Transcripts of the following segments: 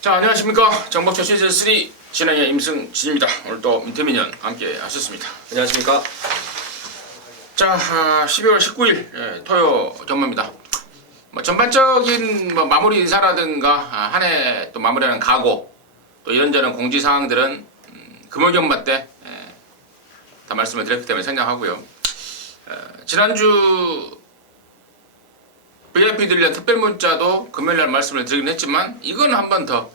자, 안녕하십니까. 정박철 시즌3 진행의 임승진입니다. 오늘도 민태민연 함께 하셨습니다. 안녕하십니까. 자, 12월 19일 토요 경마입니다. 전반적인 마무리 인사라든가 한 해 또 마무리하는 각오 또 이런저런 공지사항들은 금요 경마 때 다 말씀을 드렸기 때문에 생략하고요. 지난주 VIP들 위한 특별 문자도 금요일날 말씀을 드리긴 했지만 이건 한 번 더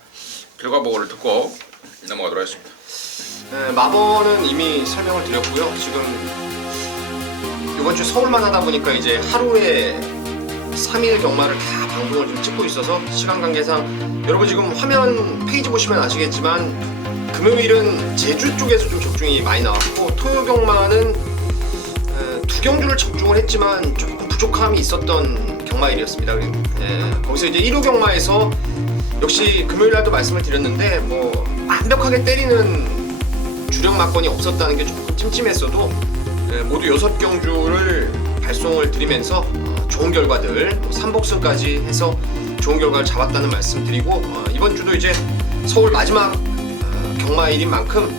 결과 보고를 듣고 넘어가도록 하겠습니다. 마번은 이미 설명을 드렸고요. 지금 이번 주 서울만 하다 보니까 이제 하루에 3일 경마를 다 방송을 좀 찍고 있어서 시간 관계상 여러분 지금 화면 페이지 보시면 아시겠지만 금요일은 제주 쪽에서 좀 적중이 많이 나왔고 토요 경마는 두 경주를 적중을 했지만 조금 부족함이 있었던 경마일이었습니다. 거기서 이제 1호 경마에서 역시 금요일날도 말씀을 드렸는데 뭐 완벽하게 때리는 주력 막건이 없었다는 게 조금 찜찜했어도 모두 6경주를 발송을 드리면서 좋은 결과들 3복승까지 해서 좋은 결과를 잡았다는 말씀 드리고 이번 주도 이제 서울 마지막 경마일인 만큼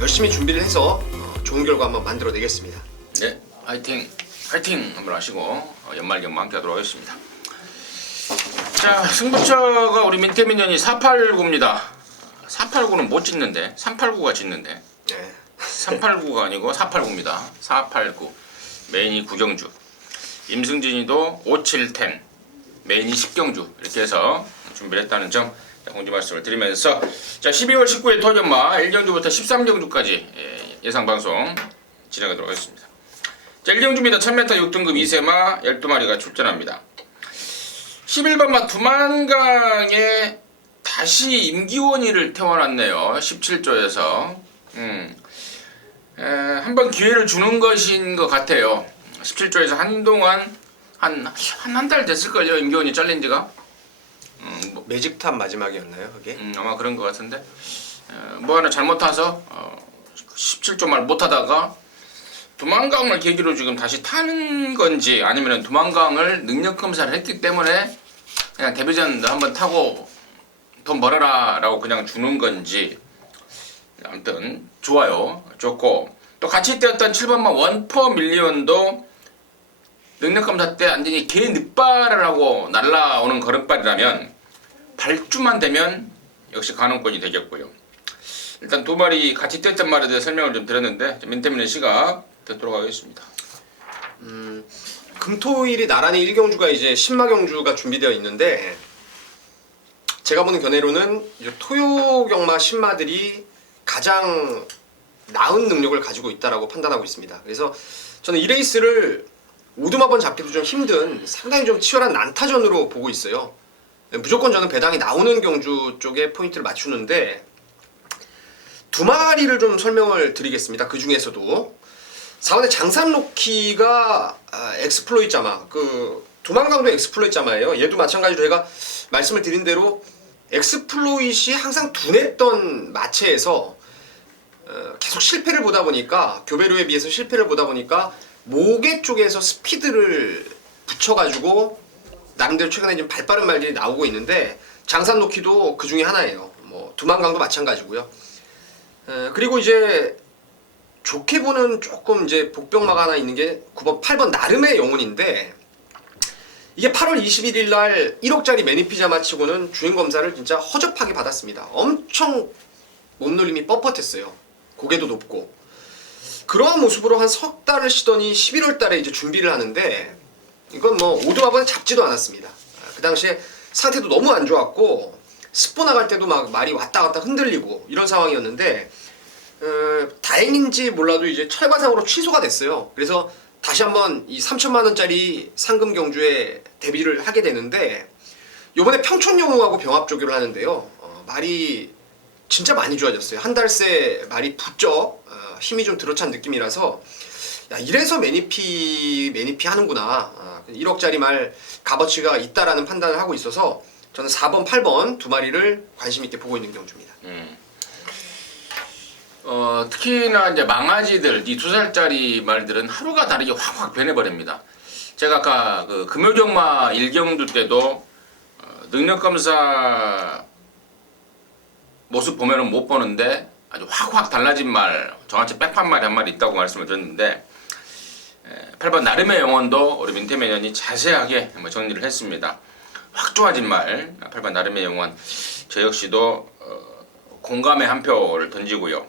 열심히 준비를 해서 좋은 결과 한번 만들어내겠습니다. 네, 화이팅 한번 하시고 연말 경마 함께 하도록 하겠습니다. 자, 승부처가 우리 민태민연이 489입니다. 489는 못 짓는데 389가 짓는데 네. 389가 아니고 489입니다. 489 메인이 9경주, 임승진이도 5710 메인이 10경주 이렇게 해서 준비를 했다는 점 공지 말씀을 드리면서 자 12월 19일 토경마 1경주부터 13경주까지 예상 방송 진행하도록 하겠습니다. 자 1경주입니다. 1000m 6등급 2세마 12마리가 출전합니다. 11번마 두만강에 다시 임기원이를 태워놨네요. 17조에서 한번 기회를 주는 것인 것 같아요. 17조에서 한동안 한 달 됐을걸요. 임기원이 잘린 지가 매직탑 마지막이었나요 그게? 아마 그런 것 같은데 뭐 하나 잘못 타서 17조 말 못하다가 두만강을 계기로 지금 다시 타는 건지 아니면 두만강을 능력 검사를 했기 때문에 그냥 데뷔전 한번 타고 돈 벌어라 라고 그냥 주는 건지 아무튼 좋아요. 좋고 또 같이 뛰었던 7번만 원퍼 밀리언도 능력검사 때 완전히 개 늑발을 하고 날라오는 걸음발이라면 발주만 되면 역시 가능권이 되겠고요. 일단 두 마리 같이 뛰었던 말에 대해 설명을 좀 드렸는데 민태민의 시각 듣도록 하겠습니다. 금토일이 나란히 1경주가 이제 신마경주가 준비되어 있는데 제가 보는 견해로는 이제 토요 경마 신마들이 가장 나은 능력을 가지고 있다라고 판단하고 있습니다. 그래서 저는 이 레이스를 오두마번 잡기도 좀 힘든 상당히 좀 치열한 난타전으로 보고 있어요. 무조건 저는 배당이 나오는 경주 쪽에 포인트를 맞추는데 두 마리를 좀 설명을 드리겠습니다. 그 중에서도 4번의 장산로키가 엑스플로잇 자마, 그 두만강도 엑스플로잇 자마예요. 얘도 마찬가지로 제가 말씀을 드린 대로 엑스플로잇이 항상 둔했던 마체에서 계속 실패를 보다 보니까 교배로에 비해서 실패를 보다 보니까 모계 쪽에서 스피드를 붙여가지고 나름대로 최근에 좀 발빠른 말들이 나오고 있는데 장산로키도 그 중에 하나예요. 뭐 두만강도 마찬가지고요. 그리고 이제 좋게 보는 조금 이제 복병마가 하나 있는 게 9번, 8번 나름의 영혼인데 이게 8월 21일 날 1억짜리 매니피자마 치고는 주행검사를 진짜 허접하게 받았습니다. 엄청 몸놀림이 뻣뻣했어요. 고개도 높고. 그러한 모습으로 한 석 달을 쉬더니 11월 달에 이제 준비를 하는데 이건 뭐 오두마번에 잡지도 않았습니다. 그 당시에 상태도 너무 안 좋았고 스포 나갈 때도 막 말이 왔다 갔다 흔들리고 이런 상황이었는데 다행인지 몰라도 이제 철과상으로 취소가 됐어요. 그래서 다시 한번 이 3천만 원짜리 상금 경주에 데뷔를 하게 되는데 요번에 평촌영웅하고 병합 조교를 하는데요. 말이 진짜 많이 좋아졌어요. 한 달 새 말이 부쩍 힘이 좀 들어찬 느낌이라서 야 이래서 매니피 하는구나. 1억짜리 말 값어치가 있다라는 판단을 하고 있어서 저는 4번, 8번 두 마리를 관심 있게 보고 있는 경주입니다. 특히나 이제 망아지들 이 2살짜리 말들은 하루가 다르게 확 변해버립니다. 제가 아까 그 금요경마 1경주 때도 능력검사 모습 보면은 못 보는데 아주 확확 달라진 말, 정확히 백판 말이 한 마리 있다고 말씀을 드렸는데 8번 나름의 영혼도 우리 민태매년이 자세하게 한번 정리를 했습니다. 확 좋아진 말 8번 나름의 영혼 저 역시도 공감의 한 표를 던지고요.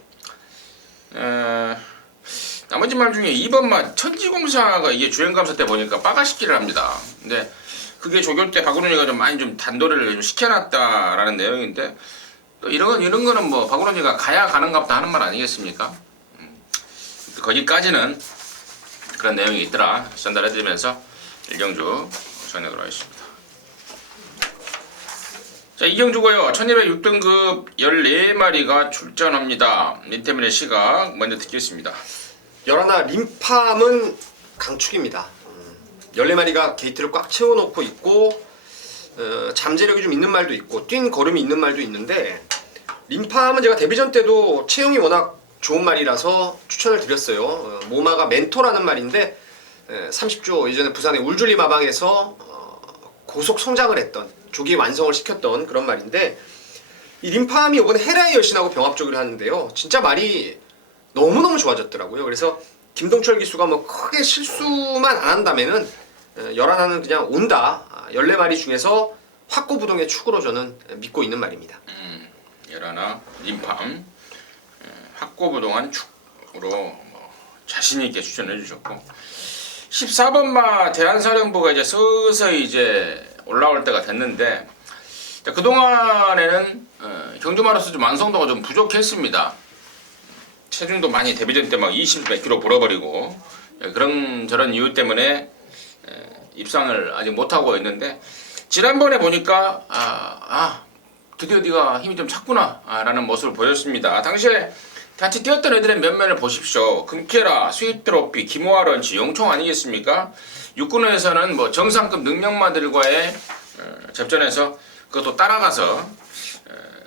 나머지 말 중에 2번 말 천지공사가 이게 주행감사 때 보니까 빠가시기를 합니다. 근데 그게 조교 때 박은훈이가 좀 많이 좀 단도리를 좀 시켜놨다라는 내용인데 또 이런 거는 뭐 박은훈이가 가야 가는갑다 하는 말 아니겠습니까? 거기까지는 그런 내용이 있더라 전달해드리면서 일경주 전해도록 하겠습니다. 자, 이경주고요. 1206등급 14마리가 출전합니다. 민태민의 시각 먼저 듣겠습니다. 11화 림팜은 강축입니다. 14마리가 게이트를 꽉 채워놓고 있고 잠재력이 좀 있는 말도 있고 뛴 걸음이 있는 말도 있는데 림팜은 제가 데뷔전 때도 체형이 워낙 좋은 말이라서 추천을 드렸어요. 모마가 멘토라는 말인데 30조 예전에 부산의 울줄리 마방에서 고속 성장을 했던 조기 완성을 시켰던 그런 말인데 이 림팜이 이번에 헤라의 여신하고 병합적으로 하는데요. 진짜 말이 너무너무 좋아졌더라고요. 그래서 김동철 기수가 뭐 크게 실수만 안 한다면은 11화는 그냥 온다. 14마리 중에서 확고부동의 축으로 저는 믿고 있는 말입니다. 11화 림팜 확고부동한 축으로 자신있게 추천해 주셨고 14번마 대한사령부가 이제 서서히 이제 올라올 때가 됐는데 그동안에는 경주마로서 좀 완성도가 좀 부족했습니다. 체중도 많이 데뷔전 때 막 20몇 킬로 불어버리고 그런 저런 이유 때문에 입상을 아직 못하고 있는데 지난번에 보니까 드디어 네가 힘이 좀 찼구나 라는 모습을 보였습니다. 당시에 같이 뛰었던 애들의 면면을 보십시오. 금케라, 스윗트로피, 김호아 런치, 용총 아니겠습니까? 육군에서는 뭐 정상급 능력마들과의 접전에서 그것도 따라가서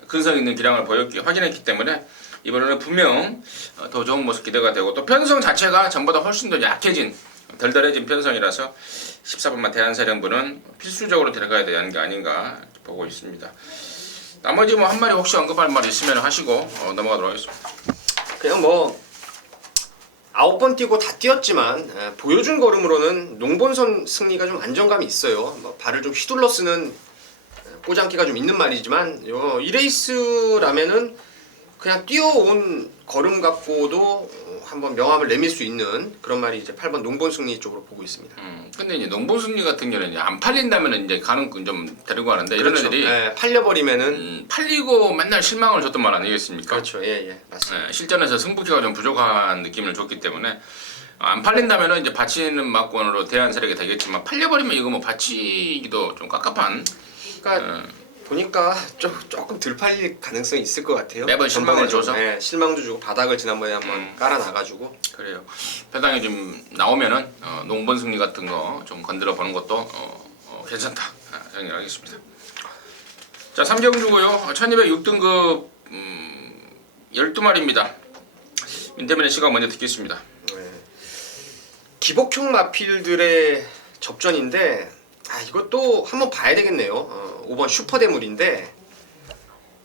근성 있는 기량을 확인했기 때문에 이번에는 분명 더 좋은 모습 기대가 되고 또 편성 자체가 전보다 훨씬 더 약해진 덜덜해진 편성이라서 14번마 대한사령부는 필수적으로 데려가야 되는 게 아닌가 보고 있습니다. 나머지 뭐 한 마리 혹시 언급할 말 있으면 하시고 넘어가도록 하겠습니다. 그냥 뭐 9번 뛰고 다 뛰었지만 보여준 걸음으로는 농본선 승리가 좀 안정감이 있어요. 뭐 발을 좀 휘둘러 쓰는 꼬장기가 좀 있는 말이지만 이 레이스라면은 그냥 뛰어온 걸음 갖고도 한번 명함을 내밀 수 있는 그런 말이 이제 8번 농본승리 쪽으로 보고 있습니다. 근데 이제 농본승리 같은 경우는 이제 안 팔린다면은 이제 가는 좀 데리고 가는데 그렇죠. 이런 애들이 팔려버리면은 팔리고 맨날 실망을 줬던 말 아니겠습니까? 그렇죠. 예, 맞습니다. 실전에서 승부기가 좀 부족한 느낌을 줬기 때문에 안 팔린다면은 이제 바치는 막권으로 대한 세력이 되겠지만 팔려버리면 이거 뭐 바치기도 좀 깝깝한. 그러니까 보니까 조금 덜 팔릴 가능성이 있을 것 같아요. 매번 실망을 줘서? 네, 실망도 주고 바닥을 지난번에 한번 깔아놔가지고 그래요. 배당이 좀 나오면은 농본 승리 같은 거 좀 건드려 보는 것도 괜찮다 생각을 하겠습니다. 자, 3경주고요. 1206등급 12마리입니다. 민태민의 시각 먼저 듣겠습니다. 네. 기복형 마필들의 접전인데 이것도 한번 봐야 되겠네요. 5번 슈퍼대물인데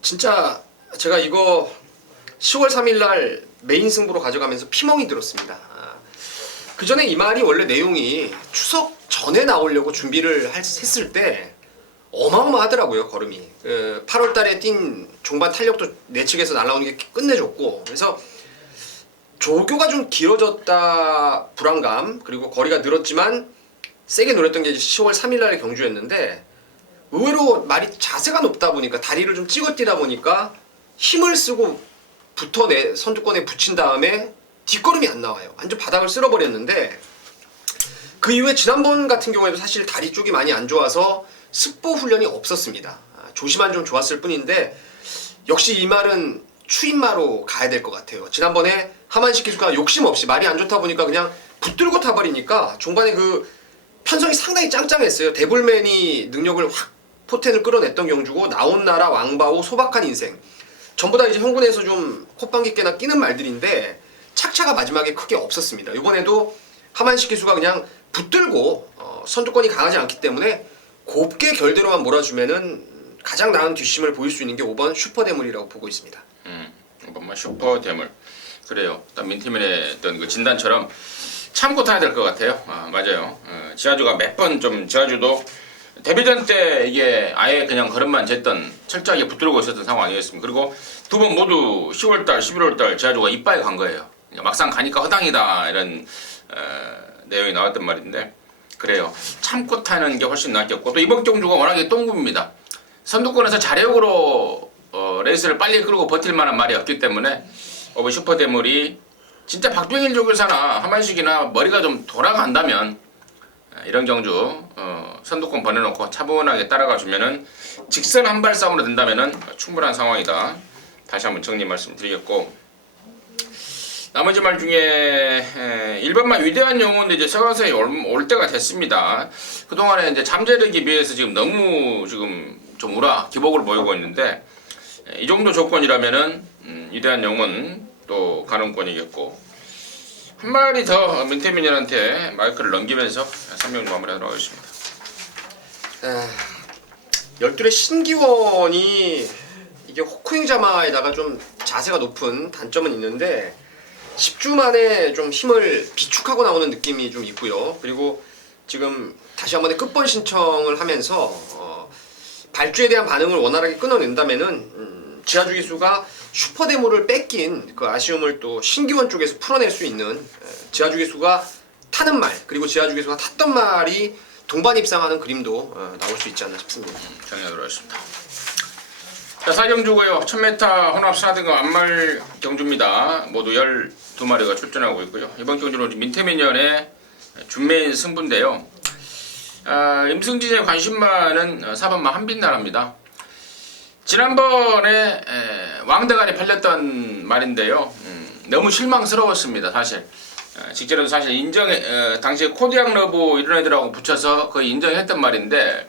진짜 제가 이거 10월 3일날 메인 승부로 가져가면서 피멍이 들었습니다. 그 전에 이 말이 원래 내용이 추석 전에 나오려고 준비를 했을 때 어마어마하더라고요. 걸음이 8월달에 뛴 종반 탄력도 내측에서 날라오는 게 끝내줬고 그래서 조교가 좀 길어졌다 불안감 그리고 거리가 늘었지만 세게 노렸던 게 이제 10월 3일날의 경주였는데 의외로 말이 자세가 높다 보니까 다리를 좀 찍어 뛰다 보니까 힘을 쓰고 선두권에 붙인 다음에 뒷걸음이 안 나와요. 완전 바닥을 쓸어버렸는데 그 이후에 지난번 같은 경우에도 사실 다리 쪽이 많이 안 좋아서 습보 훈련이 없었습니다. 조심한 좀 좋았을 뿐인데 역시 이 말은 추임마로 가야 될 것 같아요. 지난번에 하만식 기수가 욕심 없이 말이 안 좋다 보니까 그냥 붙들고 타버리니까 종반에 그 편성이 상당히 짱짱했어요. 데블맨이 능력을 확 포텐을 끌어냈던 경주고 나온나라 왕바오 소박한 인생 전부 다 이제 형군에서 좀 콧방귀 깨나 끼는 말들인데 착차가 마지막에 크게 없었습니다. 이번에도 하만식 기수가 그냥 붙들고 선두권이 강하지 않기 때문에 곱게 결대로만 몰아주면은 가장 나은 뒷심을 보일 수 있는 게 5번 슈퍼대물이라고 보고 있습니다. 이번만 슈퍼 대물. 그래요. 일단 민태민의 어떤 그 진단처럼 참고 타야 될 것 같아요. 맞아요. 지하주가 몇 번 좀 지하주도 데뷔전 때 이게 아예 그냥 걸음만 쟀던 철저하게 붙들고 있었던 상황 아니겠습니까? 그리고 두 번 모두 10월달, 11월달 지하주가 이빠에 간 거예요. 그러니까 막상 가니까 허당이다 이런 내용이 나왔단 말인데 그래요. 참고 타는 게 훨씬 낫겠고 또 이번 경주가 워낙에 똥굽입니다. 선두권에서 자력으로 레이스를 빨리 끌고 버틸 만한 말이 없기 때문에 슈퍼 대물이 진짜 박병일 조교사나 하만식이나 머리가 좀 돌아간다면 이런 경주 선두권 보내놓고 차분하게 따라가 주면은 직선 한발 싸움으로 된다면은 충분한 상황이다. 다시 한번 정리 말씀드리겠고 나머지 말 중에 일반만 위대한 영혼도 이제 서서히 올 때가 됐습니다. 그 동안에 이제 잠재력에 비해서 지금 너무 지금 좀 기복을 보이고 있는데 이 정도 조건이라면은 위대한 영혼 또 가능권이겠고 한 마리 더 민태민이한테 마이크를 넘기면서 3명 마무리하도록 하겠습니다. 12의 신기원이 이게 호크잉 자마에다가 좀 자세가 높은 단점은 있는데 10주 만에 좀 힘을 비축하고 나오는 느낌이 좀 있고요. 그리고 지금 다시 한 번의 끝번 신청을 하면서 발주에 대한 반응을 원활하게 끊어낸다면은 지하주 기수가 슈퍼대물을 뺏긴 그 아쉬움을 또 신기원 쪽에서 풀어낼 수 있는 지하주 기수가 타는 말 그리고 지하주 기수가 탔던 말이 동반 입상하는 그림도 나올 수 있지 않나 싶습니다. 정리하도록 하겠습니다. 자, 4경주고요. 1000m 혼합 4등급 안말 경주입니다. 모두 12마리가 출전하고 있고요. 이번 경주는 민태민연의 준메인 승부인데요. 임승진의 관심 많은 4번마 한빛나라입니다. 지난번에 왕대간이 팔렸던 말인데요. 너무 실망스러웠습니다. 사실 직전에도 사실 당시에 코디앙 러브 이런 애들하고 붙여서 거의 인정했던 말인데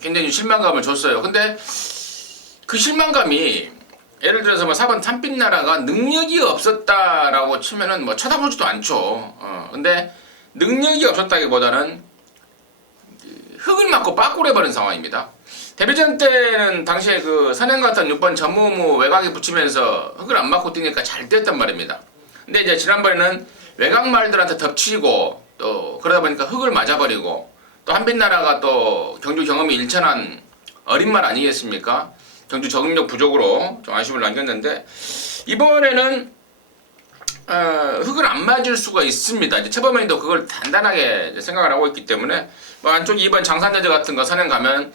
굉장히 실망감을 줬어요. 근데 그 실망감이 예를 들어서 뭐 4번 탄빛나라가 능력이 없었다라고 치면은 뭐 쳐다보지도 않죠. 근데 능력이 없었다기보다는 흙을 맞고 빠꾸를 해버린 상황입니다. 데뷔전 때는 당시에 그 선행 같은 6번 전무무 외곽에 붙이면서 흙을 안 맞고 뛰니까 잘 뛰었단 말입니다. 근데 이제 지난번에는 외곽 말들한테 덮치고 또 그러다 보니까 흙을 맞아버리고 또 한빛나라가 또 경주 경험이 일천한 어린 말 아니겠습니까? 경주 적응력 부족으로 좀 아쉬움을 남겼는데 이번에는 흙을 안 맞을 수가 있습니다. 이제 최범현도 그걸 단단하게 생각을 하고 있기 때문에 뭐 안쪽에 이번 장산대제 같은 거 선행 가면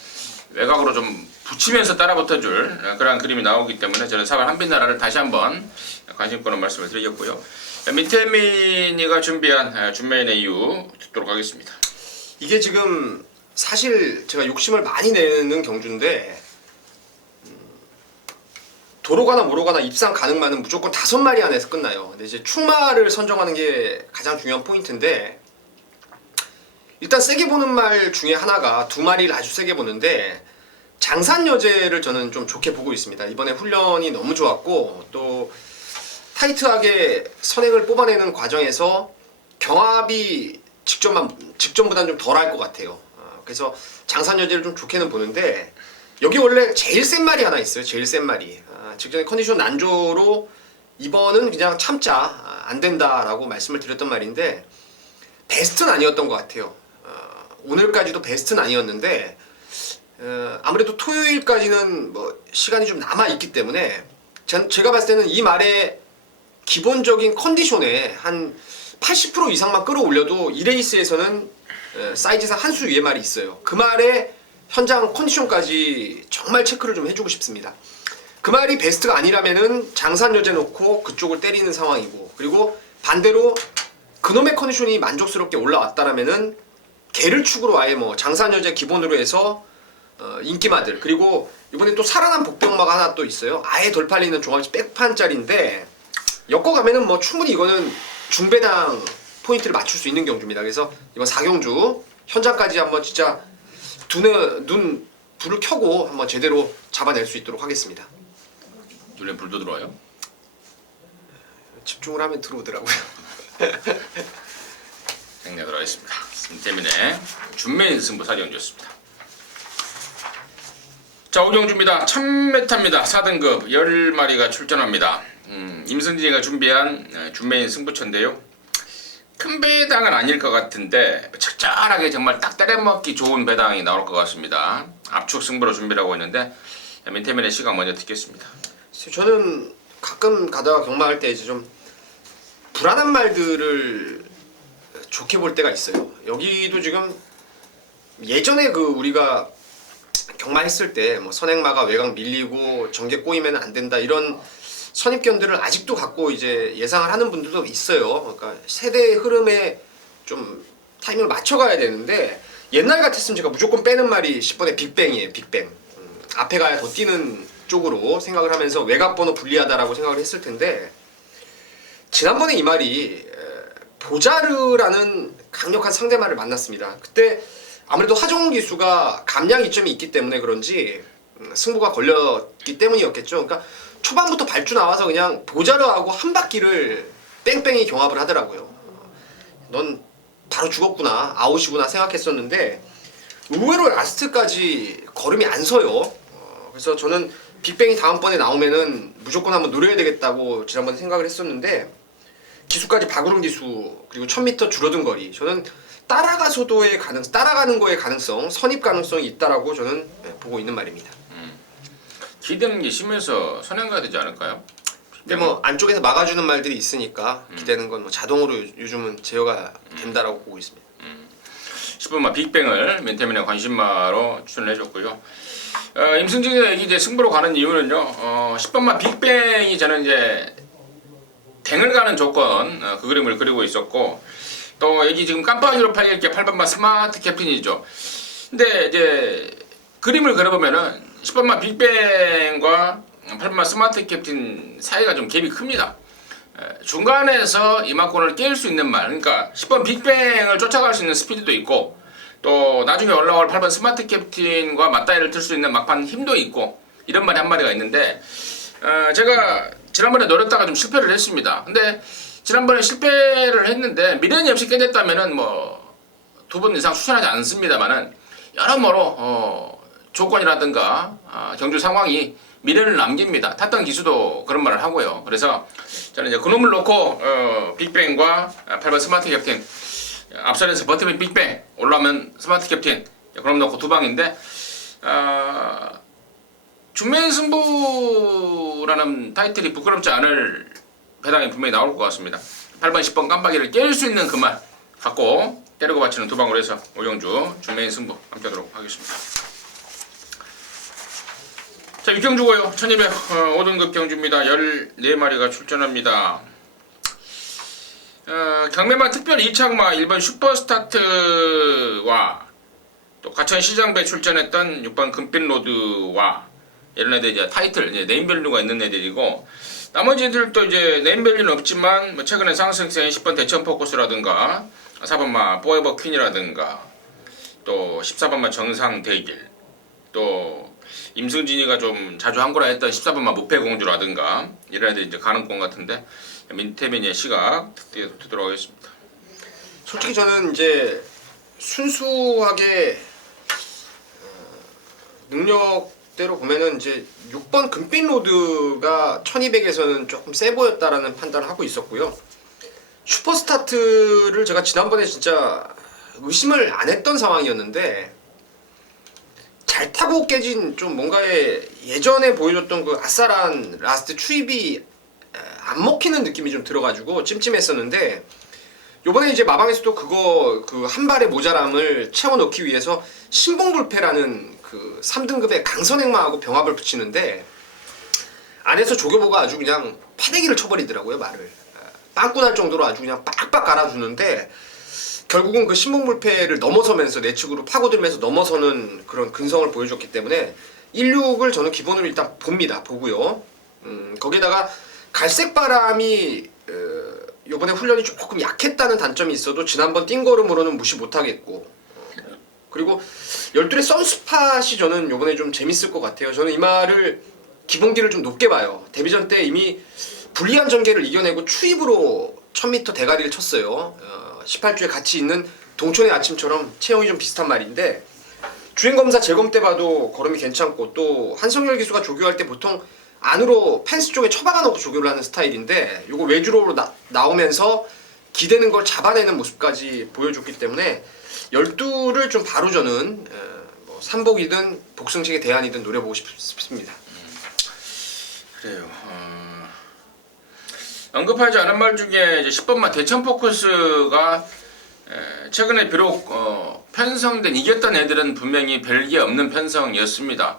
외곽으로 좀 붙이면서 따라 붙어줄 그런 그림이 나오기 때문에 저는 4번 한빛나라를 다시 한번 관심권을 말씀을 드리겠고요. 민태민이가 준비한 준메인의 이유 듣도록 하겠습니다. 이게 지금 사실 제가 욕심을 많이 내는 경주인데 도로가나 모로가나 입상 가능만은 무조건 5마리 안에서 끝나요. 근데 이제 충마를 선정하는 게 가장 중요한 포인트인데 일단 세게 보는 말 중에 하나가 2마리를 아주 세게 보는데 장산여제를 저는 좀 좋게 보고 있습니다. 이번에 훈련이 너무 좋았고 또 타이트하게 선행을 뽑아내는 과정에서 경합이 직전보다는 좀 덜 할 것 같아요. 그래서 장산여제를 좀 좋게는 보는데 여기 원래 제일 센 말이 하나 있어요. 제일 센 말이 직전에 컨디션 난조로 이번은 그냥 참자 안 된다라고 말씀을 드렸던 말인데 베스트는 아니었던 것 같아요. 오늘까지도 베스트는 아니었는데 아무래도 토요일까지는 뭐 시간이 좀 남아 있기 때문에 제가 봤을 때는 이 말의 기본적인 컨디션에 한 80% 이상만 끌어올려도 이 레이스에서는 사이즈상 한 수 위의 말이 있어요. 그 말의 현장 컨디션까지 정말 체크를 좀 해주고 싶습니다. 그 말이 베스트가 아니라면은 장산여제 놓고 그쪽을 때리는 상황이고 그리고 반대로 그놈의 컨디션이 만족스럽게 올라왔다라면은 걔를 축으로 아예 뭐 장산여제 기본으로 해서 인기마들 그리고 이번에 또 살아난 복병마가 하나 또 있어요. 아예 덜 팔리는 종합지 백판짜리인데 엮어가면은 뭐 충분히 이거는 중배당 포인트를 맞출 수 있는 경주입니다. 그래서 이번 4경주 현장까지 한번 진짜 눈 불을 켜고 한번 제대로 잡아낼 수 있도록 하겠습니다. 눈에 불도 들어와요? 집중을 하면 들어오더라고요. 정리하도록 하겠습니다. 민태민의 준메인 승부 4경주였습니다. 자, 오경주입니다. 1000m입니다. 4등급 10마리가 출전합니다. 임승진이가 준비한 준메인 승부처인데요. 큰 배당은 아닐 것 같은데 적절하게 정말 딱 때려먹기 좋은 배당이 나올 것 같습니다. 압축 승부로 준비를 하고 있는데 민태민의 시각 먼저 듣겠습니다. 저는 가끔 가다가 경마할 때 이제 좀 불안한 말들을 좋게 볼 때가 있어요. 여기도 지금 예전에 그 우리가 경마했을 때 뭐 선행마가 외곽 밀리고 전개 꼬이면 안 된다 이런 선입견들을 아직도 갖고 이제 예상을 하는 분들도 있어요. 그러니까 세대의 흐름에 좀 타이밍을 맞춰가야 되는데 옛날 같았으면 제가 무조건 빼는 말이 10번의 빅뱅이에요. 빅뱅. 앞에 가야 더 뛰는 쪽으로 생각을 하면서 외곽 번호 불리하다라고 생각을 했을 텐데 지난번에 이 말이 보자르라는 강력한 상대마를 만났습니다. 그때 아무래도 하정우 기수가 감량 이점이 있기 때문에 그런지 승부가 걸렸기 때문이었겠죠. 그러니까 초반부터 발주 나와서 그냥 보자르하고 한 바퀴를 뺑뺑이 경합을 하더라고요. 넌 바로 죽었구나, 아웃이구나 생각했었는데 의외로 라스트까지 걸음이 안 서요. 그래서 저는 빅뱅이 다음번에 나오면은 무조건 한번 노려야 되겠다고 지난번에 생각을 했었는데 기수까지 박으름 기수 그리고 1000m 줄어든 거리 저는 따라가는 거의 가능성, 선입 가능성이 있다라고 저는 보고 있는 말입니다. 기대는 게 심해서 선행가야 되지 않을까요? 근데 뭐 안쪽에서 막아주는 말들이 있으니까 기대는 건 뭐 자동으로 요즘은 제어가 된다라고 보고 있습니다. 10번마 빅뱅을 민태민의 관심마로 추천을 해줬고요. 임승진이 이제 승부로 가는 이유는요. 10번마 빅뱅이 저는 이제 댕을 가는 조건 그 그림을 그리고 있었고 또 여기 지금 깜빡이로 팔릴 게 8번마 스마트 캡틴이죠. 근데 이제 그림을 그려보면은 10번마 빅뱅과 8번마 스마트 캡틴 사이가 좀 갭이 큽니다. 중간에서 이마권을 깰 수 있는 말, 그러니까 10번 빅뱅을 쫓아갈 수 있는 스피드도 있고 또 나중에 올라올 8번 스마트 캡틴과 맞다이를 틀 수 있는 막판 힘도 있고 이런 말이 한 마리가 있는데 제가 지난번에 노렸다가 좀 실패를 했습니다. 근데 지난번에 실패를 했는데 미련이 없이 깨졌다면은 뭐 2번 이상 추천하지 않습니다만은 여러모로 조건이라든가 경주 상황이 미련을 남깁니다. 탔던 기수도 그런 말을 하고요. 그래서 저는 이제 그놈을 놓고 빅뱅과 8번 스마트 캡틴 앞선에서 버티면 빅뱅 올라오면 스마트 캡틴 그놈 놓고 두 방인데 중매인 승부라는 타이틀이 부끄럽지 않을 배당이 분명히 나올 것 같습니다. 8번 10번 깜빡이를 깰 수 있는 그 말 갖고 때리고 받치는 두 방으로 해서 오경주 중매인 승부 함께 하도록 하겠습니다. 자, 6경주고요. 1200 5등급 경주입니다. 14마리가 출전합니다. 경매만 특별 2착마 1번 슈퍼스타트와 또 가천 시장배 출전했던 6번 금빛로드와 이런 애들 이제 타이틀 이제 네임밸류가 있는 애들이고 나머지 애들도 이제 네임밸류는 없지만 뭐 최근에 상승세인 10번 대천 포커스라든가 4번마 포에버 퀸이라든가 또 14번마 정상 대길 또 임승진이가 좀 자주 한 거라 했던 14번마 무패공주라든가 이런 애들 이제 가능권 같은데 민태민의 시각 듣도록 하겠습니다. 솔직히 저는 이제 순수하게 능력대로 보면은 이제 6번 금빛로드가 1200에서는 조금 세 보였다라는 판단을 하고 있었고요. 슈퍼스타트를 제가 지난번에 진짜 의심을 안 했던 상황이었는데 잘 타고 깨진 좀 뭔가의 예전에 보여줬던 그 아싸란 라스트 추입이 안 먹히는 느낌이 좀 들어가지고 찜찜했었는데 요번에 이제 마방에서도 그거 그 한 발의 모자람을 채워넣기 위해서 신봉불패라는 그 3등급의 강선행마하고 병합을 붙이는데 안에서 조교보가 아주 그냥 파대기를 쳐버리더라고요. 말을 빵꾸날 정도로 아주 그냥 빡빡 갈아주는데 결국은 그 신봉불패를 넘어서면서 내측으로 파고들면서 넘어서는 그런 근성을 보여줬기 때문에 16을 저는 기본으로 일단 봅니다. 보고요. 거기다가 갈색바람이 요번에 훈련이 조금 약했다는 단점이 있어도 지난번 띵걸음으로는 무시 못하겠고 그리고 12의 선스팟이 저는 요번에 좀 재밌을 것 같아요. 저는 이 말을 기본기를 좀 높게 봐요. 데뷔전 때 이미 불리한 전개를 이겨내고 추입으로 1000m 대가리를 쳤어요. 18주에 같이 있는 동촌의 아침처럼 체형이 좀 비슷한 말인데 주행검사 재검 때 봐도 걸음이 괜찮고 또 한성열 기수가 조교할 때 보통 안으로 펜스 쪽에 처박아 놓고 조교를 하는 스타일인데 요거 외주로 나오면서 기대는 걸 잡아내는 모습까지 보여줬기 때문에 12를 좀 바로 저는 뭐 삼복이든 복승식의 대안이든 노려보고 싶습니다. 그래요. 언급하지 않은 말 중에 이제 10번마 대천 포커스가 최근에 비록 편성된 이겼던 애들은 분명히 별게 없는 편성이었습니다.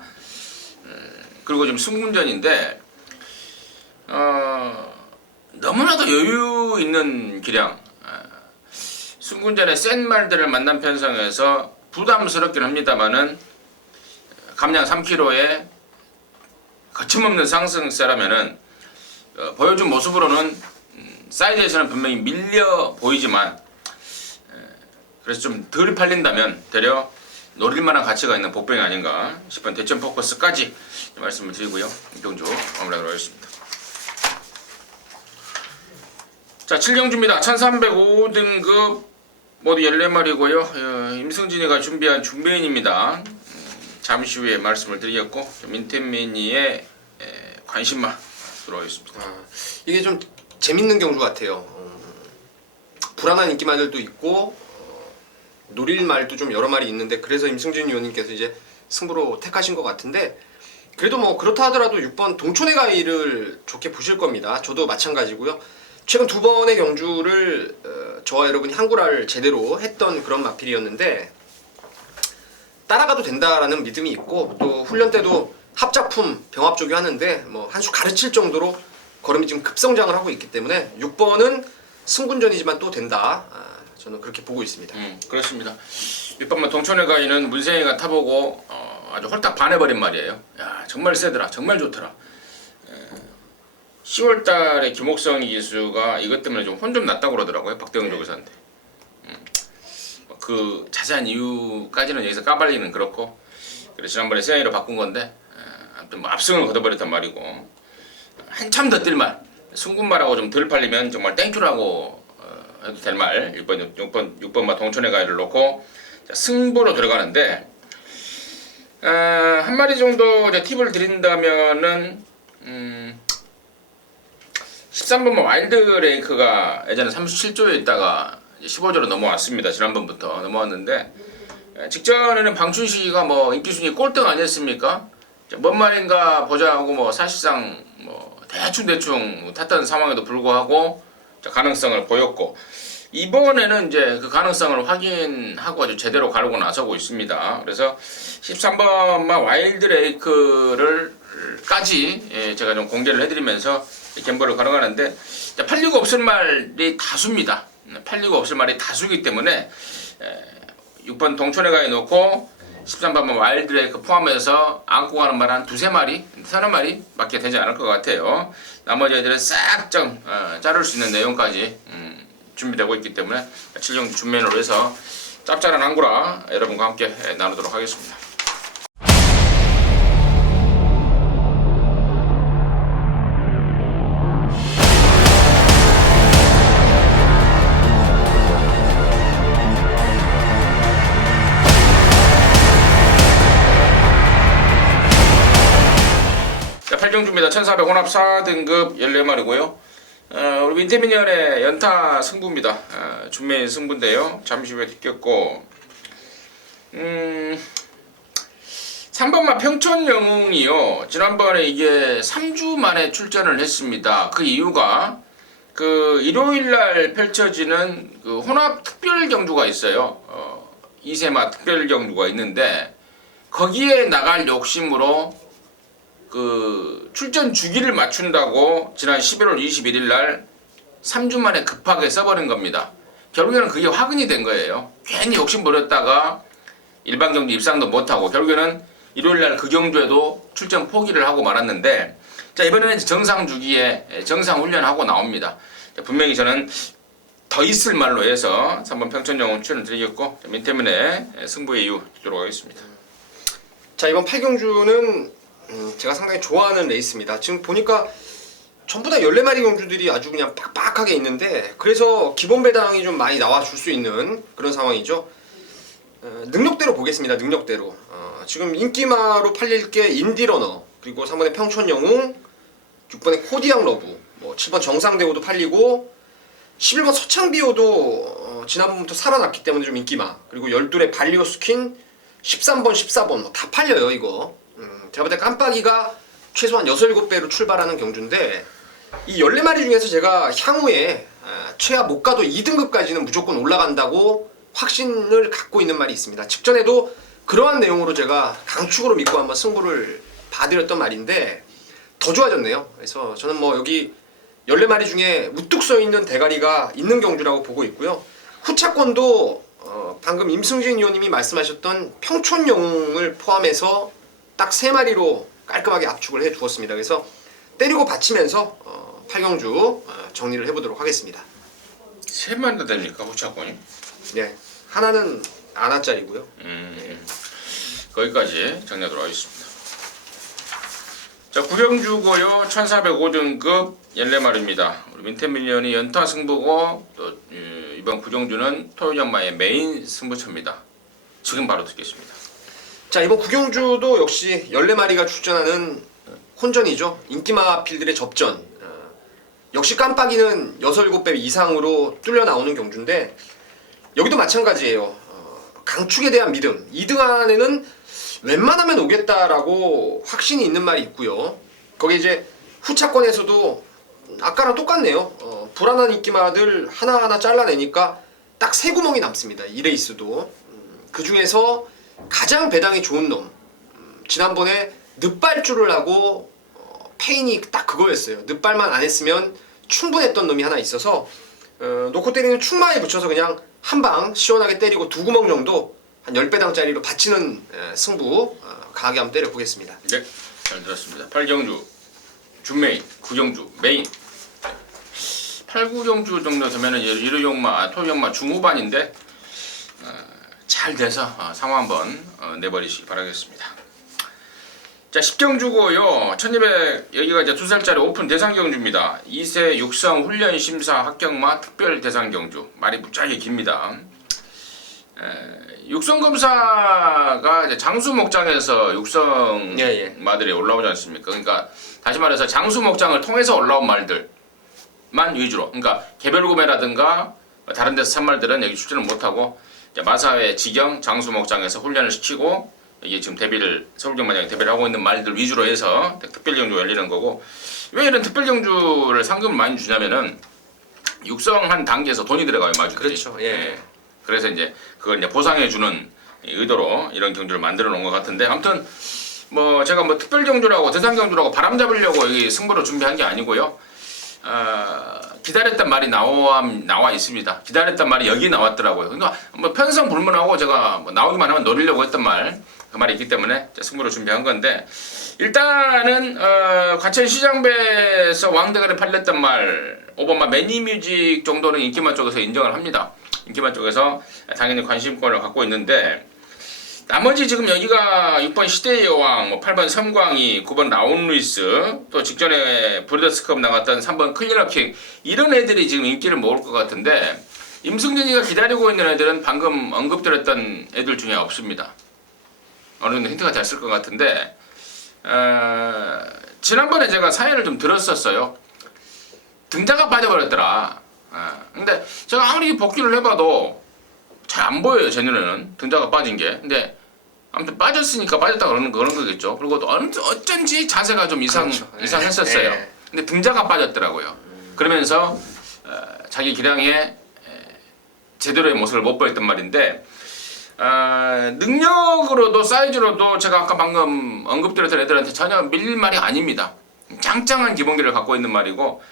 그리고 좀 승분전인데 너무나도 여유 있는 기량, 승군전에 센 말들을 만난 편성에서 부담스럽긴 합니다만은 감량 3kg에 거침없는 상승세라면은 보여준 모습으로는 사이드에서는 분명히 밀려 보이지만 그래서 좀 덜 팔린다면 되려 노릴만한 가치가 있는 복병이 아닌가 싶은 대천 포커스까지 말씀을 드리고요. 이경주 마무리하도록 하겠습니다. 자, 7경주입니다. 1305등급 모두 14마리고요. 임승진이가 준비한 준비인입니다. 잠시 후에 말씀을 드리겠고 민태민이의 관심만 들어가겠습니다. 이게 좀 재밌는 경주 같아요. 불안한 인기말들도 있고 노릴 말도 좀 여러 마리 있는데 그래서 임승진 위원님께서 이제 승부로 택하신 것 같은데 그래도 뭐 그렇다 하더라도 6번 동촌의 가위를 좋게 보실 겁니다. 저도 마찬가지고요. 최근 두 번의 경주를 저와 여러분이 한구라를 제대로 했던 그런 마필이었는데 따라가도 된다라는 믿음이 있고 또 훈련 때도 합작품 병합조교 하는데 뭐 한 수 가르칠 정도로 걸음이 지금 급성장을 하고 있기 때문에 6번은 승군전이지만 또 된다. 저는 그렇게 보고 있습니다. 그렇습니다. 6번만 동촌의 가위는 문세희가 타보고 아주 홀딱 반해버린 말이에요. 야, 정말 세더라. 정말 좋더라. 10월달에 김옥성 기수가 이것 때문에 좀 혼 좀 났다고 그러더라고요. 박대영 조교사한테. 그 자세한 이유까지는 여기서 까발리기는 그렇고 그래서 지난번에 세영이로 바꾼 건데 아무튼 뭐 압승을 거둬버렸단 말이고 한참 더 뛸 말 승군말하고 좀 덜 팔리면 정말 땡큐라고 해도 될 말 6번마 동촌의 가위를 놓고 승부로 들어가는데 한 마리 정도 이제 팁을 드린다면은 13번마 와일드 레이크가 예전에 37조에 있다가 15조로 넘어왔습니다. 지난번부터 넘어왔는데 직전에는 방춘식이가 뭐 인기순위 꼴등 아니었습니까? 뭔 말인가 보자 하고 뭐 사실상 뭐 대충 탔던 상황에도 불구하고 가능성을 보였고 이번에는 이제 그 가능성을 확인하고 아주 제대로 가르고 나서고 있습니다. 그래서 13번마 와일드 레이크를까지 제가 좀 공개를 해드리면서 갬블을 가능하는데 팔리고 없을 말이 다수입니다. 팔리고 없을 말이 다수이기 때문에 6번 동촌에 가에 놓고 13번만 와일드레이크 포함해서 안고 가는 말 한 두세 마리, 서너 마리 밖에 되지 않을 것 같아요. 나머지 애들은 싹 좀 자를 수 있는 내용까지 준비되고 있기 때문에 7경 준비로 해서 짭짤한 안구라 여러분과 함께 나누도록 하겠습니다. 자, 8경주입니다. 1400 혼합 4등급 14마리고요. 우리 민태민연의 연타 승부입니다. 준매 승부인데요. 잠시 후에 듣겠고 3번마 평천영웅이요. 지난번에 이게 3주 만에 출전을 했습니다. 그 이유가 그 일요일날 펼쳐지는 그 혼합 특별 경주가 있어요. 이세마 특별 경주가 있는데 거기에 나갈 욕심으로 그 출전 주기를 맞춘다고 지난 11월 21일 날 3주 만에 급하게 써버린 겁니다. 결국에는 그게 화근이 된 거예요. 괜히 욕심 부렸다가 일반 경주 입상도 못하고 결국에는 일요일 날 그 경주에도 출전 포기를 하고 말았는데 자, 이번에는 정상 주기에 정상 훈련하고 나옵니다. 자, 분명히 저는 더 있을 말로 해서 3번 평천영웅 출연을 드리겠고 민태민의 승부의 이유 듣도록 하겠습니다. 자, 이번 8경주는 제가 상당히 좋아하는 레이스입니다. 지금 보니까 전부 다 14마리 경주들이 아주 그냥 빡빡하게 있는데 그래서 기본 배당이 좀 많이 나와줄 수 있는 그런 상황이죠. 능력대로 보겠습니다. 능력대로. 지금 인기마로 팔릴 게 인디러너, 그리고 3번에 평촌영웅, 6번에 코디앙 러브, 뭐 7번 정상대호도 팔리고 11번 서창비호도 지난번부터 살아났기 때문에 좀 인기마, 그리고 12의 발리오스킨, 13번 14번 뭐 다 팔려요 이거. 제가 볼 때 깜빡이가 최소한 6, 7배로 출발하는 경주인데, 이 14마리 중에서 제가 향후에 최하 못 가도 2등급까지는 무조건 올라간다고 확신을 갖고 있는 말이 있습니다. 직전에도 그러한 내용으로 제가 강축으로 믿고 한번 승부를 봐드렸던 말인데 더 좋아졌네요. 그래서 저는 뭐 여기 14마리 중에 우뚝 서있는 대가리가 있는 경주라고 보고 있고요. 후차권도 방금 임승진 의원님이 말씀하셨던 평촌영웅을 포함해서 딱 3마리로 깔끔하게 압축을 해두었습니다. 그래서 때리고 받치면서 8경주 정리를 해보도록 하겠습니다. 3마리나 됩니까 후차권이? 네, 하나는 안하짜리고요. 거기까지 정리하도록 하겠습니다. 자, 구경주고요. 1405등급 14마리입니다. 우리 민태밀리언이 연타 승부고 또 이번 구경주는 토요연마의 메인 승부처입니다. 지금 바로 듣겠습니다. 자, 이번 구경주도 역시 14마리가 출전하는 혼전이죠. 인기마 필들의 접전. 역시 깜빡이는 6, 7배 이상으로 뚫려 나오는 경주인데 여기도 마찬가지예요. 강축에 대한 믿음. 2등 안에는 웬만하면 오겠다라고 확신이 있는 말이 있고요. 거기 이제 후차권에서도 아까랑 똑같네요. 불안한 인기마들 하나하나 잘라내니까 딱 3구멍이 남습니다. 이 레이스도. 그 중에서 가장 배당이 좋은 놈. 지난번에 늑발주를 하고 페인이 딱 그거였어요. 늑발만 안 했으면 충분했던 놈이 하나 있어서 놓고 때리는 충마에 붙여서 그냥 한 방 시원하게 때리고 2구멍 정도 한 10배당짜리로 받치는 승부 강하게 한번 때려보겠습니다. 네, 잘 들었습니다. 8경주 준메인, 9경주 메인. 8, 9경주 정도 되면은 1호용마, 토요용마 중후반인데 잘 돼서 상황 한번 내버리시기 바라겠습니다. 자, 10경주고요. 1200 여기가 이제 2살짜리 오픈 대상 경주입니다. 2세 육성 훈련 심사 합격마 특별 대상 경주. 말이 무지하게 깁니다. 육성 검사가 이제 장수 목장에서 육성 마들이 올라오지 않습니까? 그러니까 다시 말해서 장수 목장을 통해서 올라온 말들만 위주로. 그러니까 개별 구매라든가 다른 데서 산 말들은 여기 출전을 못하고 마사회 지경 장수 목장에서 훈련을 시키고 이게 지금 서울경마장에 대비를 하고 있는 말들 위주로 해서 특별경주가 열리는 거고, 왜 이런 특별경주를 상금을 많이 주냐면은 육성한 단계에서 돈이 들어가요, 마주들이. 그렇죠. 예. 그래서 이제 그걸 이제 보상해주는 의도로 이런 경주를 만들어 놓은 것 같은데, 아무튼 뭐 제가 뭐 특별경주라고 대상경주라고 바람 잡으려고 여기 승부를 준비한 게 아니고요. 기다렸단 말이 나와 있습니다. 기다렸단 말이 여기 나왔더라고요. 그러니까 뭐 편성 불문하고 제가 뭐 나오기만 하면 노리려고 했던 그 말이 있기 때문에 승부를 준비한 건데, 일단은 과천시장배에서 왕대가리 팔렸던 말 5번마 매니뮤직 정도는 인기마 쪽에서 인정을 합니다. 인기마 쪽에서 당연히 관심권을 갖고 있는데, 나머지 지금 여기가 6번 시대의 여왕, 뭐 8번 섬광이, 9번 라온루이스, 또 직전에 브리더스컵 나갔던 3번 클리너킹, 이런 애들이 지금 인기를 모을 것 같은데, 임승진이가 기다리고 있는 애들은 방금 언급드렸던 애들 중에 없습니다. 어느 정도 힌트가 됐을 것 같은데, 지난번에 제가 사연을 좀 들었었어요. 등자가 빠져버렸더라. 근데 제가 아무리 복귀를 해봐도 잘 안 보여요. 제 눈에는 등자가 빠진 게. 근데 아무튼 빠졌으니까 빠졌다 그런 거겠죠. 그리고 또 어쩐지 자세가 좀 이상했었어요. 네. 근데 등자가 빠졌더라고요. 그러면서 자기 기량에 제대로의 모습을 못 보였단 말인데, 능력으로도 사이즈로도 제가 아까 방금 언급드렸던 애들한테 전혀 밀릴 말이 아닙니다. 짱짱한 기본기를 갖고 있는 말이고,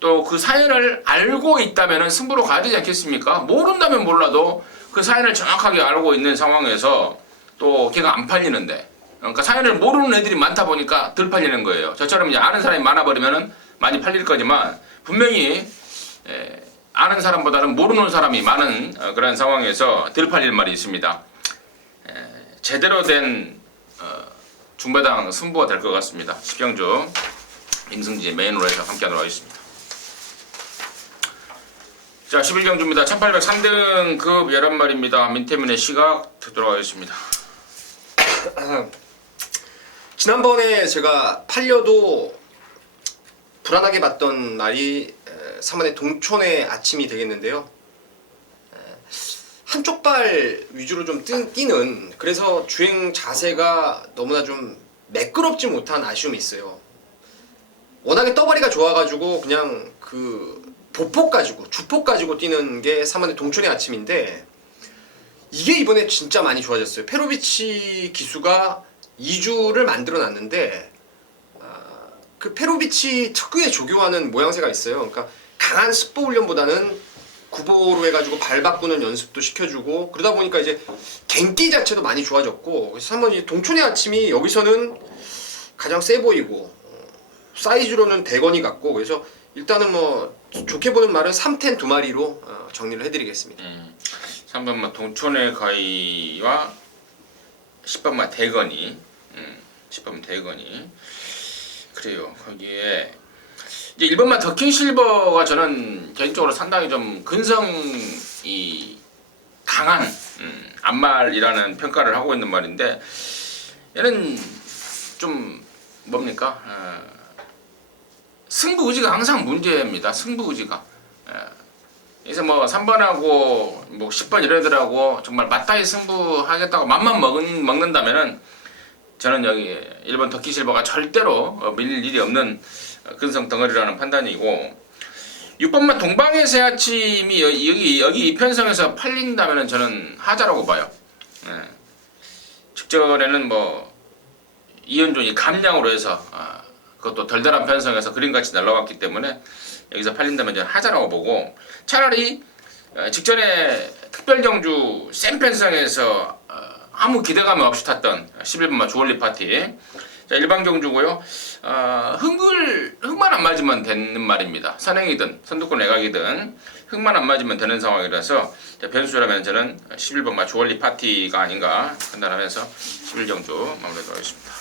또 그 사연을 알고 있다면 승부로 가야 되지 않겠습니까? 모른다면 몰라도 그 사연을 정확하게 알고 있는 상황에서 또 걔가 안 팔리는데, 그러니까 사연을 모르는 애들이 많다 보니까 덜 팔리는 거예요. 저처럼 이제 아는 사람이 많아버리면 많이 팔릴 거지만, 분명히 아는 사람보다는 모르는 사람이 많은 그런 상황에서 덜 팔릴 말이 있습니다. 제대로 된 중배당 승부가 될 것 같습니다. 10경주 임승진의 메인으로 해서 함께하도록 하겠습니다. 자, 11경주입니다. 1803등급 11마리입니다. 민태민의 시각 듣도록 하겠습니다. 지난번에 제가 팔려도 불안하게 봤던 말이 3번의 동촌의 아침이 되겠는데요. 한쪽 발 위주로 좀 뛰는, 그래서 주행 자세가 너무나 좀 매끄럽지 못한 아쉬움이 있어요. 워낙에 떠버리가 좋아가지고 그냥 그 보폭 가지고 주폭 가지고 뛰는 게 3번의 동촌의 아침인데, 이게 이번에 진짜 많이 좋아졌어요. 페로비치 기수가 2주를 만들어 놨는데 그 페로비치 특유의 조교하는 모양새가 있어요. 그러니까 강한 습보 훈련보다는 구보로 해가지고 발 바꾸는 연습도 시켜주고, 그러다 보니까 이제 갱기 자체도 많이 좋아졌고, 그래서 한번 이 동촌의 아침이 여기서는 가장 세 보이고, 사이즈로는 대건이 같고, 그래서 일단은 뭐 좋게 보는 말은 3텐 2마리로 정리를 해드리겠습니다. 3번마 동촌의 가위와 10번마 대건이, 10번 대건이. 그래요. 거기에 이제 1번마 더킹실버가 저는 개인적으로 상당히 좀 근성이 강한 암말이라는 평가를 하고 있는 말인데, 얘는 좀 뭡니까? 승부 의지가 항상 문제입니다. 승부 의지가. 그래서 뭐 3번하고 뭐 10번 이러더라고 정말 맞다이 승부하겠다고 맘만 먹는다면은 저는 여기 1번 더킹실버가 절대로 밀릴 일이 없는 근성 덩어리라는 판단이고, 6번만 동방의 새아침이 여기 이 편성에서 팔린다면 저는 하자라고 봐요. 직전에는 뭐 이현종이 감량으로 해서 그것도 덜덜한 편성에서 그림같이 날라왔기 때문에 여기서 팔린다면 저는 하자라고 보고, 차라리 직전에 특별경주 센 편성에서 아무 기대감 없이 탔던 11번마 주얼리 파티, 자, 일반 경주고요. 흙만 안 맞으면 되는 말입니다. 선행이든 선두권 외곽이든 흙만 안 맞으면 되는 상황이라서 변수라면 저는 11번마 주얼리 파티가 아닌가 판단하면서 11경주 마무리하도록 하겠습니다.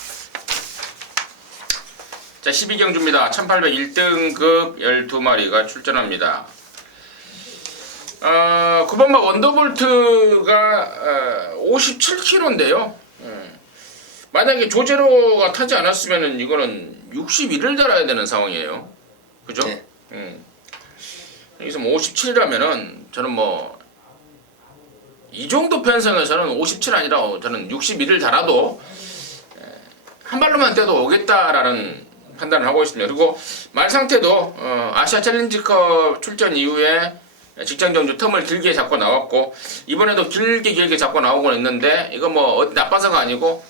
자, 12경주입니다. 1801등급 12마리가 출전합니다. 9번마 원더볼트가 57kg인데요. 만약에 조제로가 타지 않았으면 이거는 61을 달아야 되는 상황이에요. 그죠? 네. 여기서 뭐 57이라면은 저는 뭐 이 정도 편성에서는 57 아니라 저는 61을 달아도 한 발로만 떼도 오겠다라는 판단을 하고 있습니다. 그리고 말 상태도 아시아 챌린지컵 출전 이후에 직전 경주 텀을 길게 잡고 나왔고, 이번에도 길게 잡고 나오고 있는데, 이거 뭐 어디 나빠서가 아니고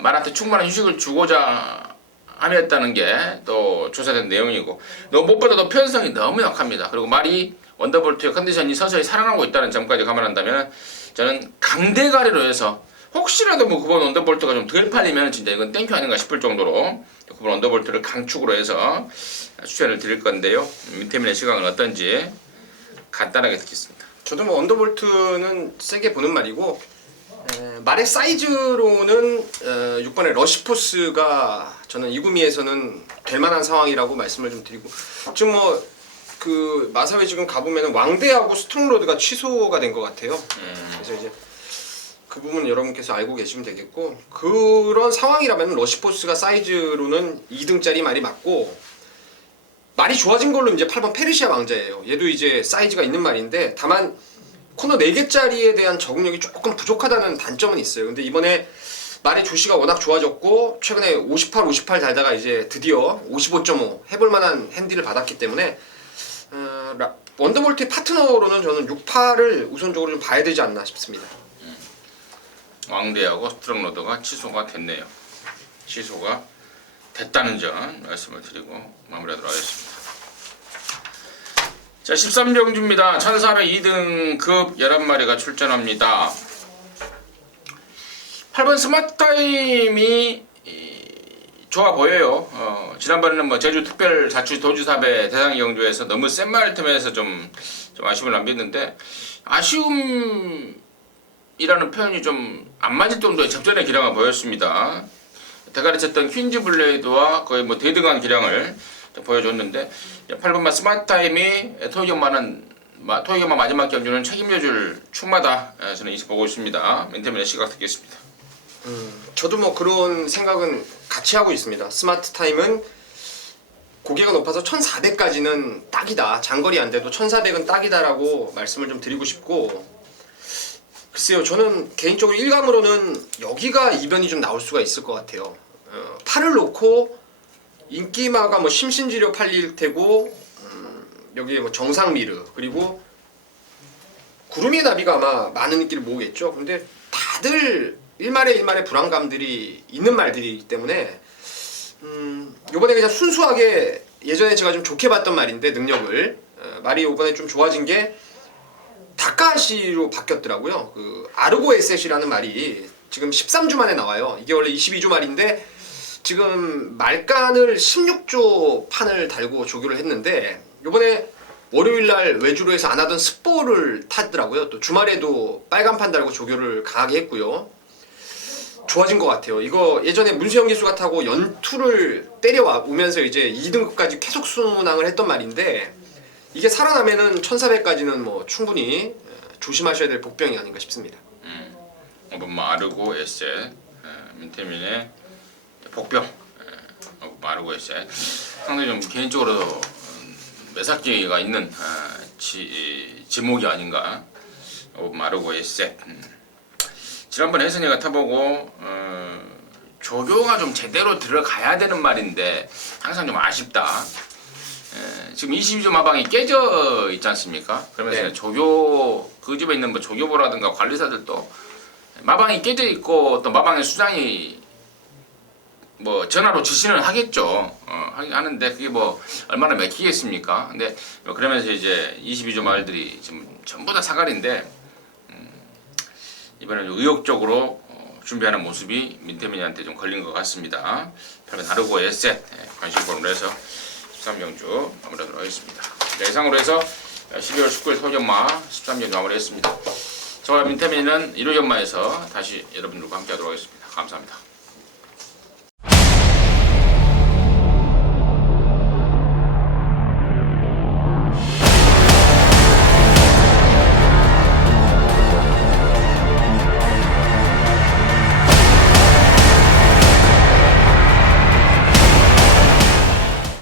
말한테 충분한 휴식을 주고자 함이었다는 게 또 조사된 내용이고, 무엇보다도 편성이 너무 약합니다. 그리고 말이 원더볼트의 컨디션이 서서히 살아나고 있다는 점까지 감안한다면 저는 강대가리로 해서 혹시라도 뭐 9번 원더볼트가 좀 덜 팔리면 진짜 이건 땡큐 아닌가 싶을 정도로 9번 원더볼트를 강축으로 해서 추천을 드릴 건데요. 민태민의 시각은 어떤지 간단하게 듣겠습니다. 저도 뭐 언더볼트는 세게 보는 말이고, 말의 사이즈로는 6번의 러시포스가 저는 이구미에서는 될 만한 상황이라고 말씀을 좀 드리고, 지금 뭐 그 마사회 지금 가보면 왕대하고 스트롱로드가 취소가 된 것 같아요. 그래서 이제 그 부분 여러분께서 알고 계시면 되겠고, 그런 상황이라면 러시포스가 사이즈로는 2등짜리 말이 맞고, 말이 좋아진 걸로 이제 8번 페르시아 왕자예요. 얘도 이제 사이즈가 있는 말인데, 다만 코너 4개짜리에 대한 적응력이 조금 부족하다는 단점은 있어요. 근데 이번에 말의 조시가 워낙 좋아졌고, 최근에 58 달다가 이제 드디어 55.5 해볼 만한 핸디를 받았기 때문에 원더볼트의 파트너로는 저는 68을 우선적으로 좀 봐야 되지 않나 싶습니다. 왕대하고 스트롱로드가 취소가 됐네요. 취소가 됐다는 점 말씀을 드리고 마무리하도록 하겠습니다. 자, 13경주입니다. 1402등급 11마리가 출전합니다. 8번 스마트타임이 좋아 보여요. 지난번에는 뭐 제주 특별 자치 도주사배 대상 경주에서 너무 센 말 틈에서 좀 아쉬움을 남겼는데, 아쉬움이라는 표현이 좀 안 맞을 정도의 접전의 기량을 보였습니다. 대가리 쳤던 퀸즈 블레이드와 거의 뭐 대등한 기량을 보여줬는데, 8번만 스마트타임이 토요경마는 토요경마 마지막 경주는 책임져줄 축마다 저는 이제 보고 있습니다. 민태민의 시각 듣겠습니다. 저도 뭐 그런 생각은 같이 하고 있습니다. 스마트 타임은 고개가 높아서 1400까지는 딱이다. 장거리 안 돼도 1400은 딱이다라고 말씀을 좀 드리고 싶고, 글쎄요, 저는 개인적으로 일감으로는 여기가 이변이 좀 나올 수가 있을 것 같아요. 팔을 놓고 인기마가 뭐 심신지려 팔릴 테고, 여기에 뭐 정상미르 그리고 구름이의 나비가 아마 많은 인기를 모으겠죠. 근데 다들 일말의 불안감들이 있는 말들이기 때문에 요번에 그냥 순수하게, 예전에 제가 좀 좋게 봤던 말인데 능력을 말이 요번에 좀 좋아진 게 다카시로 바뀌었더라고요. 그 아르고 에셋이라는 말이 지금 13주 만에 나와요. 이게 원래 22주 말인데 지금 말간을 16조 판을 달고 조교를 했는데, 요번에 월요일날 외주로 해서 안 하던 스포를 탔더라고요. 또 주말에도 빨간 판 달고 조교를 강하게 했고요. 좋아진 것 같아요. 이거 예전에 문수영 기수가 타고 연투를 때려오면서 이제 2등급까지 계속 순항을 했던 말인데, 이게 살아나면은 1400까지는 뭐 충분히 조심하셔야 될 복병이 아닌가 싶습니다. 마르고 에셋, 민태민의 복병, 마르고 에셋. 상당히 좀 개인적으로 매삭기가 있는 지목이 아닌가. 마르고 에셋. 지난번에 혜선이가 타보고 조교가 좀 제대로 들어가야 되는 말인데 항상 좀 아쉽다. 지금 22조 마방이 깨져 있지 않습니까? 그러면서 네. 조교, 그 집에 있는 뭐 조교보라든가 관리사들도 마방이 깨져 있고 또 마방의 수장이 뭐 전화로 지시는 하겠죠. 하는데 그게 뭐 얼마나 맥히겠습니까? 근데 뭐 그러면서 이제 22조 마을들이 지금 전부 다 사갈인데, 이번에는 의욕적으로 준비하는 모습이 민태민이한테 좀 걸린 것 같습니다. 8번 아르고 에셋 관심번호로 해서 13경주 마무리하도록 하겠습니다. 네, 이상으로 해서 12월 19일 토요연마 13경주 마무리했습니다. 저와 민태민은 일요연마에서 다시 여러분들과 함께 하도록 하겠습니다. 감사합니다.